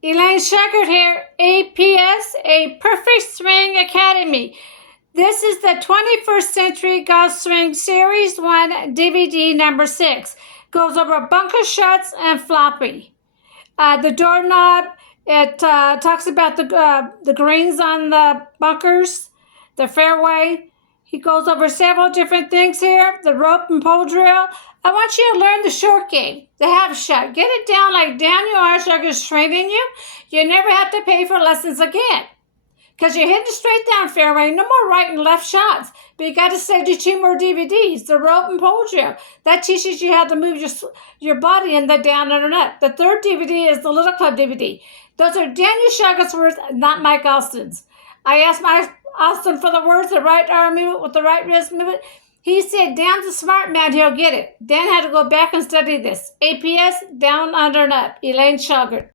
Elaine Shauger here, APS, A Perfect Swing Academy. This is the 21st Century Golf Swing Series 1 DVD number 6. Goes over bunker shots and floppy. The doorknob, it talks about the greens on the bunkers, the fairway. He goes over several different things here. The rope and pole drill. I want you to learn the short game, the half shot. Get it down like Daniel Arshak is training you. You never have to pay for lessons again. Because you're hitting straight down fairway, no more right and left shots. But you got to send you 2 more DVDs, the rope and pole drill. That teaches you how to move your body in the down and up. The third DVD is the Little Club DVD. Those are Daniel Shauger's words, not Mike Austin's. I asked Mike Austin for the words, the right arm movement with the right wrist movement. He said, Dan's a smart man, he'll get it. Dan had to go back and study this. APS, down, under, and up. Elaine Shauger.